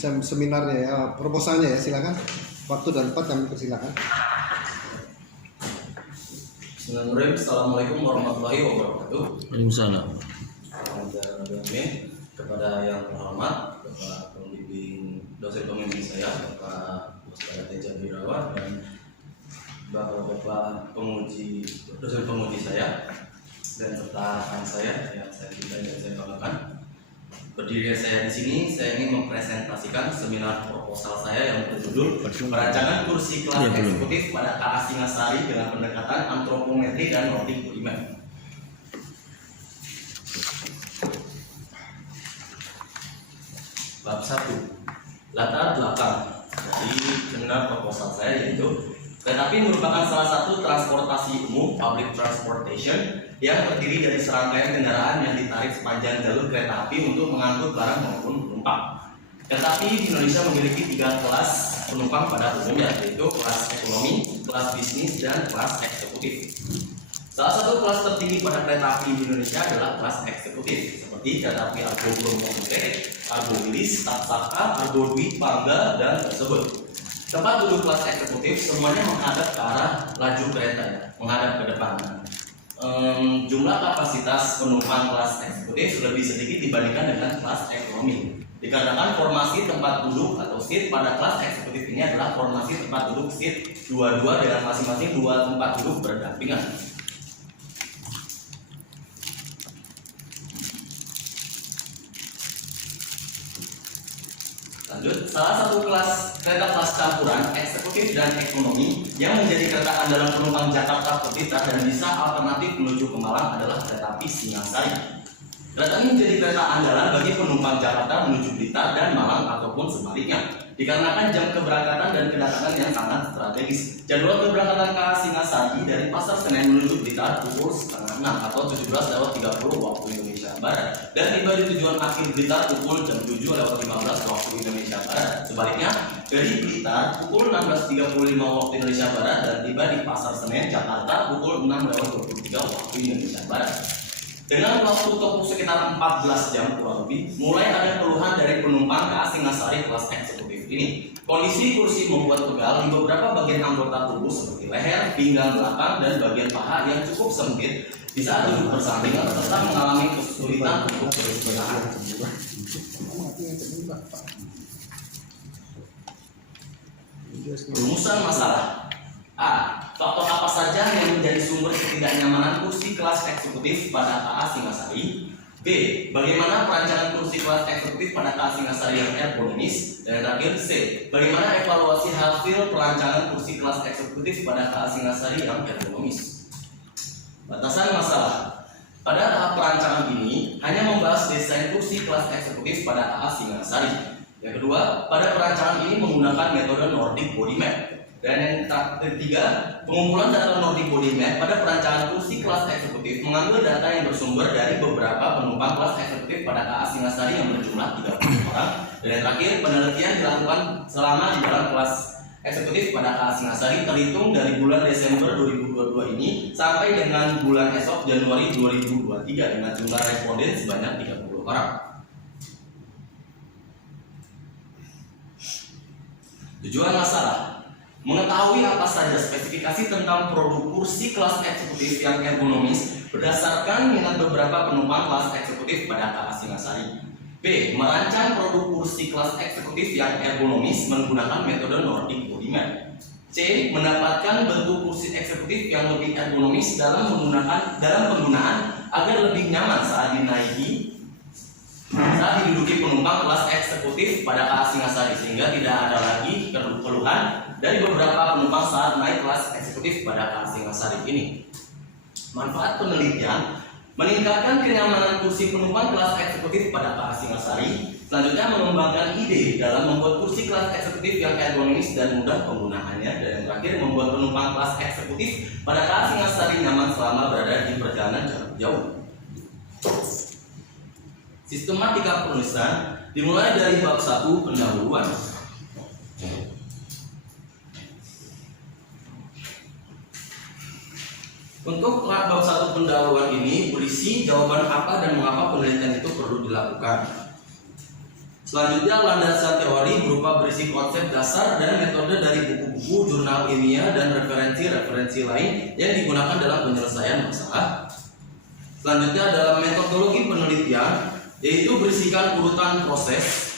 seminarnya ya, proposalnya ya, silakan. Waktu dan tempat kami persilakan. Bismillahirrahmanirrahim. Assalamualaikum warahmatullahi wabarakatuh. Waalaikumsalam. Kepada yang terhormat, Bapak Pembimbing dosen pembimbing saya, Bapak Ustaz Teja Wirawan, dan Bapak penguji dosen penguji saya, dan serta rekan saya yang saya cintai dan saya banggakan. Berdiri saya di sini, saya ingin mempresentasikan seminar proposal saya yang berjudul Perancangan Kursi Kelas Eksekutif pada KA Singasari dengan pendekatan antropometri dan Nordic Body Map. Bab 1. Latar belakang dari seminar proposal saya yaitu kereta api merupakan salah satu transportasi umum public transportation yang terdiri dari serangkaian kendaraan yang ditarik sepanjang jalur kereta api untuk mengangkut barang maupun penumpang. Kereta api di Indonesia memiliki 3 kelas penumpang pada umumnya, yaitu kelas ekonomi, kelas bisnis, dan kelas eksekutif. Salah satu kelas tertinggi pada kereta api di Indonesia adalah kelas eksekutif, seperti kereta api Argo Bromo Putih, Argo Wilis, Taksaka, Argo Dwi, Pangga, dan tersebut. Tempat duduk kelas eksekutif semuanya menghadap ke arah laju kereta, menghadap ke depan. Jumlah kapasitas penumpang kelas eksekutif lebih sedikit dibandingkan dengan kelas ekonomi. Dikarenakan formasi tempat duduk atau seat pada kelas eksekutif ini adalah formasi tempat duduk seat 22 dengan masing-masing 2 tempat duduk berdampingan. Lanjut, salah satu kereta kelas campuran eksekutif dan ekonomi yang menjadi kereta andalan penumpang Jakarta ke Blitar dan bisa alternatif menuju ke Malang adalah kereta api Singasari. Kereta ini menjadi kereta andalan bagi penumpang Jakarta menuju Blitar dan Malang ataupun sebaliknya, dikarenakan jam keberangkatan dan kedatangan yang sangat strategis. Jadwal keberangkatan KA Singasari dari Pasar Senen menuju Blitar pukul 5:30 atau 17:30 waktu Indonesia Barat, dan tiba di tujuan akhir Blitar pukul jam 7:15 waktu Indonesia Barat. Sebaliknya, dari Blitar pukul 16:35 waktu Indonesia Barat dan tiba di Pasar Senen Jakarta pukul 6:23 waktu Indonesia Barat. Dengan waktu tempuh sekitar 14 jam kurang lebih, mulai ada keluhan dari penumpang KA Singasari kelas eksekutif ini. Kondisi kursi membuat pegal di beberapa bagian anggota tubuh seperti leher, pinggang belakang, dan bagian paha yang cukup sempit di saat duduk bersampingan serta mengalami kesulitan untuk beristirahat. Rumusan masalah. A. Faktor apa saja yang menjadi sumber ketidaknyamanan kursi kelas eksekutif pada KA Singasari? B. Bagaimana perancangan kursi kelas eksekutif pada KA Singasari yang ergonomis? Dan terakhir C. Bagaimana evaluasi hasil perancangan kursi kelas eksekutif pada KA Singasari yang ergonomis? Batasan masalah. Pada tahap perancangan ini hanya membahas desain kursi kelas eksekutif pada KA Singasari. Yang kedua, pada perancangan ini menggunakan metode Nordic Body Map. Dan yang ketiga, pengumpulan data Nordic Body Map pada perancangan kursi kelas eksekutif mengambil data yang bersumber dari beberapa penumpang kelas eksekutif pada KA Singasari yang berjumlah 30 orang. Dan yang terakhir, penelitian dilakukan selama di dalam kelas eksekutif pada KA Singasari terhitung dari bulan Desember 2022 ini sampai dengan bulan esok Januari 2023 dengan jumlah responden sebanyak 30 orang. Tujuan masalah: mengetahui apa saja spesifikasi tentang produk kursi kelas eksekutif yang ergonomis berdasarkan minat beberapa penumpang kelas eksekutif pada KA Singasari. B. Merancang produk kursi kelas eksekutif yang ergonomis menggunakan metode Nordic Body Map. C. Mendapatkan bentuk kursi eksekutif yang lebih ergonomis dalam penggunaan agar lebih nyaman saat diduduki penumpang kelas eksekutif pada KA Singasari sehingga tidak ada lagi keluhan dari beberapa penumpang saat naik kelas eksekutif pada KA Singasari ini. Manfaat penelitian: meningkatkan kenyamanan kursi penumpang kelas eksekutif pada KA Singasari. Selanjutnya, mengembangkan ide dalam membuat kursi kelas eksekutif yang ergonomis dan mudah penggunaannya. Dan yang terakhir, membuat penumpang kelas eksekutif pada KA Singasari nyaman selama berada di perjalanan jarak jauh. Sistematika penulisan dimulai dari bab 1 pendahuluan. Untuk bab 1 pendahuluan ini berisi jawaban apa dan mengapa penelitian itu perlu dilakukan. C. Selanjutnya, landasan teori berupa berisi konsep dasar dan metode dari buku-buku, jurnal ilmiah, dan referensi-referensi lain yang digunakan dalam penyelesaian masalah. Selanjutnya adalah metodologi penelitian, yaitu berisikan urutan proses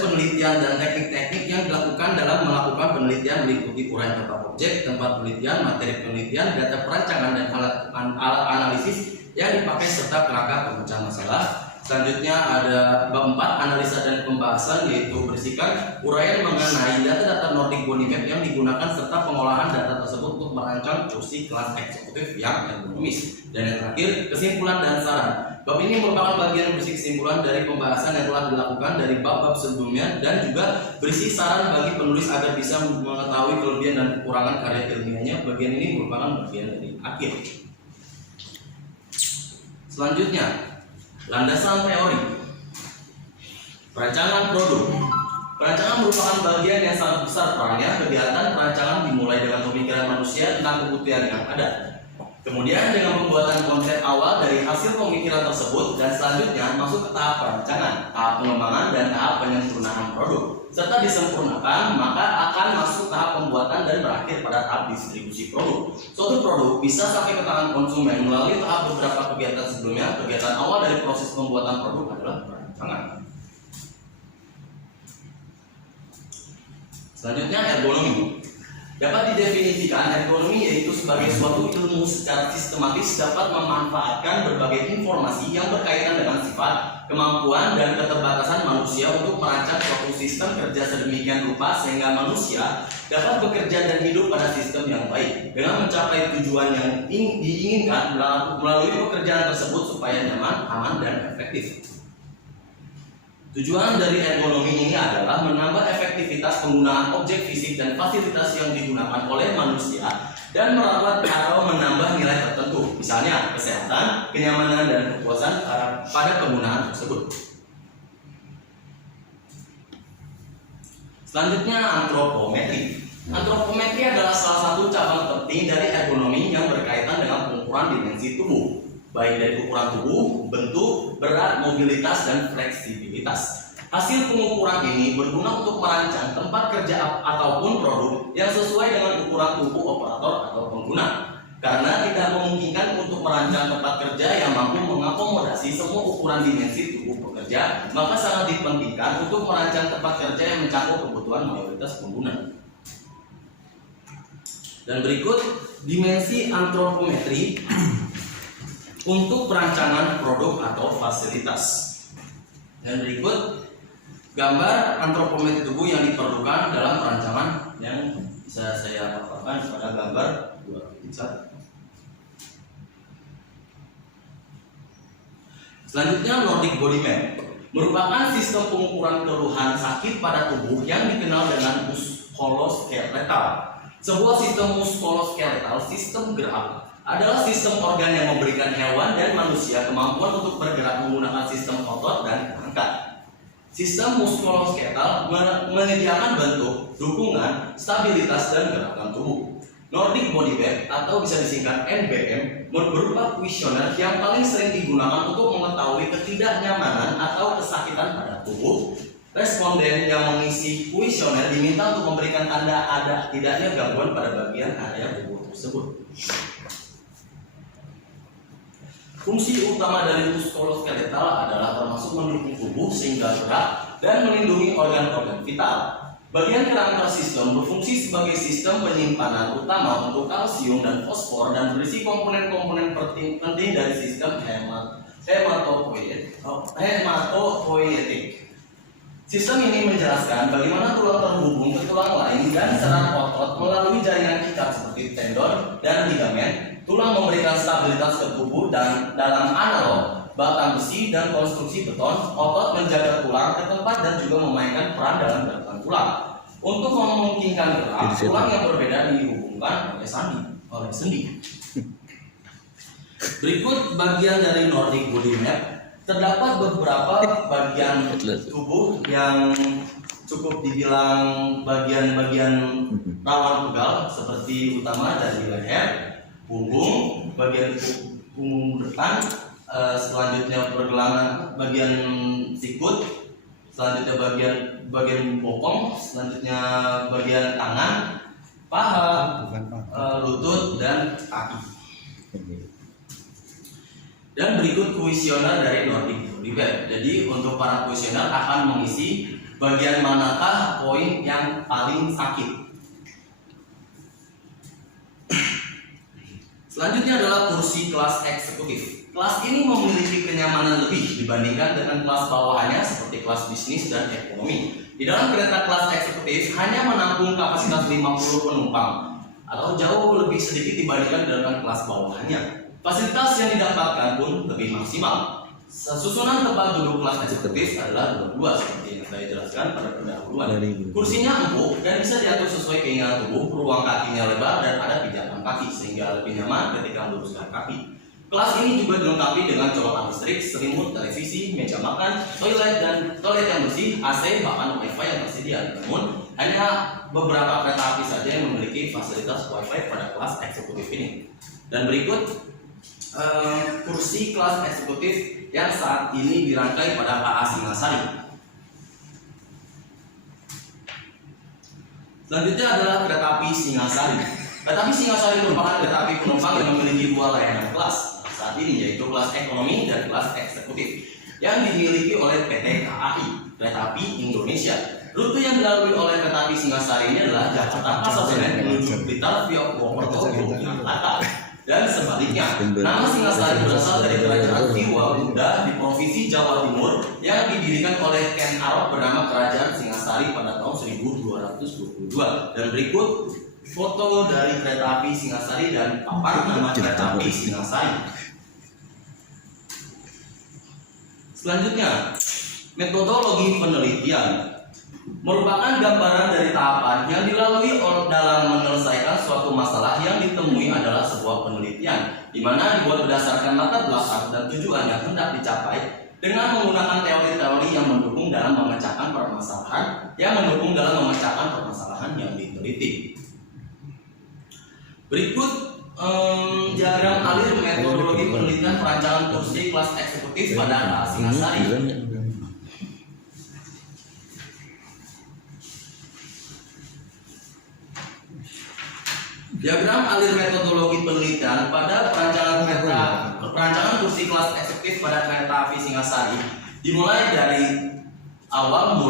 penelitian dan teknik-teknik yang dilakukan dalam melakukan penelitian meliputi uraian tata objek, tempat penelitian, materi penelitian, data perancangan, dan alat analisis yang dipakai serta kerangka pemecahan masalah. Selanjutnya ada bab 4 analisa dan pembahasan, yaitu berisikan uraian mengenai data-data Nordic Body Map yang digunakan serta pengolahan data tersebut untuk merancang kursi kelas eksekutif yang ergonomis. Dan yang terakhir, kesimpulan dan saran. Bab ini merupakan bagian berisi kesimpulan dari pembahasan yang telah dilakukan dari bab-bab sebelumnya dan juga berisi saran bagi penulis agar bisa mengetahui kelebihan dan kekurangan karya ilmiahnya. Bagian ini merupakan bagian dari akhir. Selanjutnya, landasan teori. Perancangan produk. Perancangan merupakan bagian yang sangat besar perannya. Kegiatan perancangan dimulai dengan pemikiran manusia tentang kebutuhan yang ada. Kemudian dengan pembuatan konsep awal dari hasil pemikiran tersebut, dan selanjutnya masuk ke tahap perancangan, tahap pengembangan, dan tahap penyempurnaan produk. Serta disempurnakan, maka akan masuk tahap pembuatan dan berakhir pada tahap distribusi produk. Suatu produk bisa sampai ke tangan konsumen melalui tahap beberapa kegiatan sebelumnya. Kegiatan awal dari proses pembuatan produk adalah perancangan. Selanjutnya, ergonomi. Dapat didefinisikan, ergonomi yaitu sebagai suatu ilmu secara sistematis dapat memanfaatkan berbagai informasi yang berkaitan dengan sifat, kemampuan, dan keterbatasan manusia untuk merancang suatu sistem kerja sedemikian rupa sehingga manusia dapat bekerja dan hidup pada sistem yang baik dengan mencapai tujuan yang diinginkan melalui pekerjaan tersebut supaya nyaman, aman, dan efektif. Tujuan dari ergonomi ini adalah menambah efektivitas penggunaan objek fisik dan fasilitas yang digunakan oleh manusia dan merawat atau menambah nilai tertentu, misalnya kesehatan, kenyamanan, dan kepuasan pada penggunaan tersebut. Selanjutnya, antropometri. Antropometri adalah salah satu cabang penting dari ergonomi yang berkaitan dengan pengukuran dimensi tubuh, baik dari ukuran tubuh, bentuk, berat, mobilitas, dan fleksibilitas. Hasil pengukuran ini berguna untuk merancang tempat kerja ataupun produk yang sesuai dengan ukuran tubuh operator atau pengguna. Karena tidak memungkinkan untuk merancang tempat kerja yang mampu mengakomodasi semua ukuran dimensi tubuh pekerja, maka sangat dipentingkan untuk merancang tempat kerja yang mencakup kebutuhan mayoritas pengguna. Dan berikut dimensi antropometri untuk perancangan produk atau fasilitas. Dan berikut gambar antropometri tubuh yang diperlukan dalam perancangan yang bisa saya paparkan pada gambar 2.1. Selanjutnya, Nordic Body Map merupakan sistem pengukuran keluhan sakit pada tubuh yang dikenal dengan muskuloskeletal. Sebuah sistem muskuloskeletal, sistem gerak, adalah sistem organ yang memberikan hewan dan manusia kemampuan untuk bergerak menggunakan sistem otot dan rangka. Sistem muskuloskeletal menyediakan bentuk, dukungan, stabilitas, dan gerakan tubuh. Nordic Body Map atau bisa disingkat NBM berupa kuesioner yang paling sering digunakan untuk mengetahui ketidaknyamanan atau kesakitan pada tubuh. Responden yang mengisi kuesioner diminta untuk memberikan tanda ada tidaknya gangguan pada bagian area tubuh tersebut. Fungsi utama dari muskuloskeletal adalah termasuk mendukung tubuh sehingga gerak dan melindungi organ-organ vital. Bagian kerangka sistem berfungsi sebagai sistem penyimpanan utama untuk kalsium dan fosfor dan berisi komponen-komponen penting dari sistem hematopoietik. Sistem ini menjelaskan bagaimana tulang terhubung ke tulang lain dan serat otot melalui jaringan ikat seperti tendon dan ligamen. Tulang memberikan stabilitas ke tubuh dan dalam analog, batang besi dan konstruksi beton. Otot menjaga tulang ke tempat dan juga memainkan peran dalam gerakan tulang. Untuk memungkinkan gerak, tulang yang berbeda dihubungkan oleh sendi. Berikut bagian dari Nordic Body Map. Terdapat beberapa bagian tubuh yang cukup dibilang bagian-bagian rawan pegal, seperti utama dari leher, punggung, bagian punggung depan, selanjutnya pergelangan, bagian sikut, selanjutnya bagian bokong, selanjutnya bagian tangan, paha, lutut, dan kaki. Dan berikut kuesioner dari Nordic Body Map. Jadi untuk para kuesioner akan mengisi bagian manakah poin yang paling sakit. Selanjutnya adalah kursi kelas eksekutif. Kelas ini memiliki kenyamanan lebih dibandingkan dengan kelas bawahannya seperti kelas bisnis dan ekonomi. Di dalam kereta kelas eksekutif hanya menampung kapasitas 50 penumpang atau jauh lebih sedikit dibandingkan dengan kelas bawahannya. Fasilitas yang didapatkan pun lebih maksimal. Susunan tempat duduk kelas eksekutif adalah dua seperti yang saya jelaskan pada pendahuluan. Kursinya empuk dan bisa diatur sesuai keinginan tubuh, ruang kakinya lebar dan ada pijakan kaki sehingga lebih nyaman ketika meluruskan kaki. Kelas ini juga dilengkapi dengan colokan listrik, selimut, televisi, meja makan, toilet yang bersih, AC, bahkan WiFi yang tersedia. Namun hanya beberapa kereta api saja yang memiliki fasilitas WiFi pada kelas eksekutif ini. Dan berikut kursi kelas eksekutif yang saat ini dirangkai pada KA Singasari. Selanjutnya adalah kereta api Singasari. Kereta api Singasari merupakan kereta api penumpang yang memiliki dua layanan kelas saat ini, yaitu kelas ekonomi dan kelas eksekutif yang dimiliki oleh PT KAI, Kereta Api Indonesia. Rute yang dilalui oleh kereta api Singasari ini adalah Jakarta Pasar Senen menuju Blitar via Purwokerto Yogyakarta dan sebaliknya. Nama Singasari berasal dari kerajaan Tiwabunda di provinsi Jawa Timur yang didirikan oleh Ken Arok bernama Kerajaan Singasari pada tahun 1222. Dan berikut foto dari kereta api Singasari dan papan nama kereta api Singasari. Selanjutnya, metodologi penelitian merupakan gambaran dari tahapan yang dilalui dalam menyelesaikan suatu masalah yang ditemui adalah sebuah penelitian, di mana dibuat berdasarkan latar belakang dan tujuan yang hendak dicapai dengan menggunakan teori-teori yang mendukung dalam memecahkan permasalahan yang diteliti. Berikut diagram alir metodologi penelitian perancangan kursi kelas eksekutif pada KA Singasari. Diagram alir metodologi penelitian pada perancangan kursi kelas eksekutif pada kereta api Singasari dimulai dari awal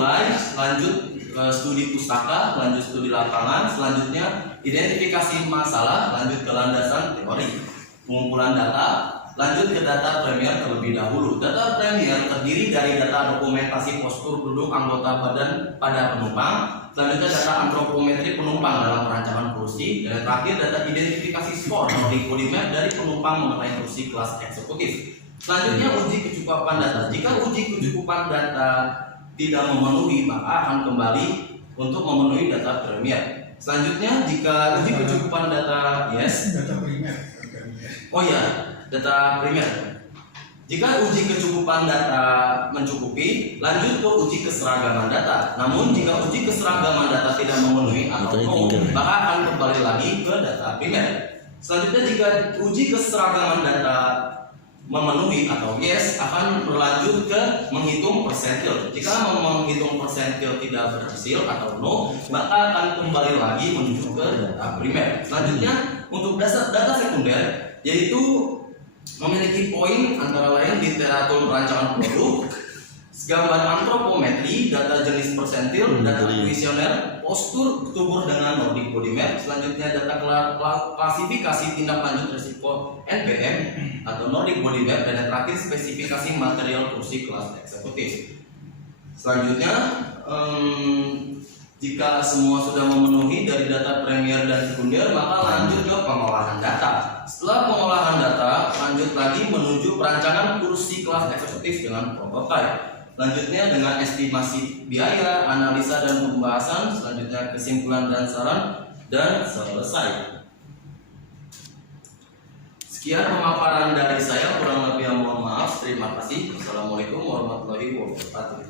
lanjut studi pustaka, lanjut studi lapangan, selanjutnya identifikasi masalah, lanjut ke landasan teori, pengumpulan data, lanjut ke data premier terlebih dahulu. Data premier terdiri dari data dokumentasi postur duduk anggota badan pada penumpang, selanjutnya data antropometri penumpang dalam perancangan kursi, dan terakhir data identifikasi skor Nordic Body Map dari penumpang mengenai kursi kelas eksekutif. Selanjutnya uji kecukupan data. Jika uji kecukupan data tidak memenuhi, maka akan kembali untuk memenuhi data premier. Selanjutnya jika uji kecukupan data data premier. Jika uji kecukupan data mencukupi, lanjut ke uji keseragaman data. Namun jika uji keseragaman data tidak memenuhi atau no, maka akan kembali lagi ke data primer. Selanjutnya jika uji keseragaman data memenuhi atau yes, akan berlanjut ke menghitung persentil. Jika menghitung persentil tidak berhasil atau no, maka akan kembali lagi menuju ke data primer. Selanjutnya untuk data sekunder, yaitu memiliki poin antara lain literatur perancangan produk, gambar antropometri, data jenis persentil, data kuesioner, postur tubuh dengan Nordic Body Map, selanjutnya data klasifikasi tindak lanjut risiko NBM atau Nordic Body Map, dan yang terakhir spesifikasi material kursi kelas eksekutif. Selanjutnya jika semua sudah memenuhi dari data premier dan sekunder, maka lanjut ke pengolahan data. Setelah pengolahan data, lanjut lagi menuju perancangan kursi kelas eksekutif dengan prototipe. Selanjutnya dengan estimasi biaya, analisa dan pembahasan, selanjutnya kesimpulan dan saran, dan selesai. Sekian pemaparan dari saya, kurang lebih mohon maaf. Terima kasih. Wassalamualaikum warahmatullahi wabarakatuh.